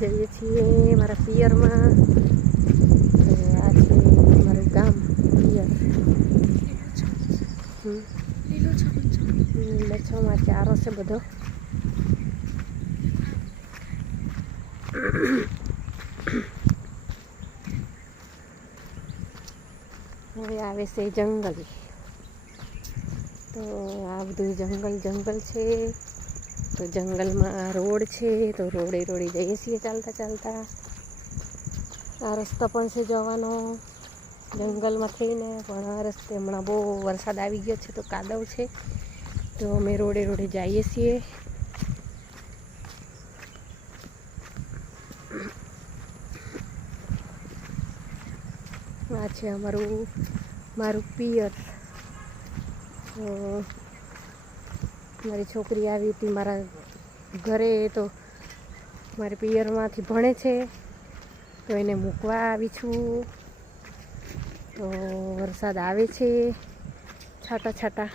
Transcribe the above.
જઈએ છીએ મારા પિયરમાં. તો આ છે મારું ગામ પિયર. લીલોછમમાં ચારો છે બધો. હવે આવે છે જંગલ. તો આ બધું જંગલ છે. તો જંગલમાં રોડ છે, તો રોડે જઈએ છીએ ચાલતા ચાલતા. આ રસ્તો પણ છે જવાનો જંગલમાં થઈને, પણ આ રસ્તે હમણાં બહુ વરસાદ આવી ગયો છે તો કાદવ છે. તો અમે રોડે જઈએ છીએ. આ છે મારું પિયર. મારી છોકરી આવી હતી મારા ઘરે, તો મારી પિયરમાંથી ભણે છે, તો એને મૂકવા આવી છું. તો વરસાદ આવે છે છાટા.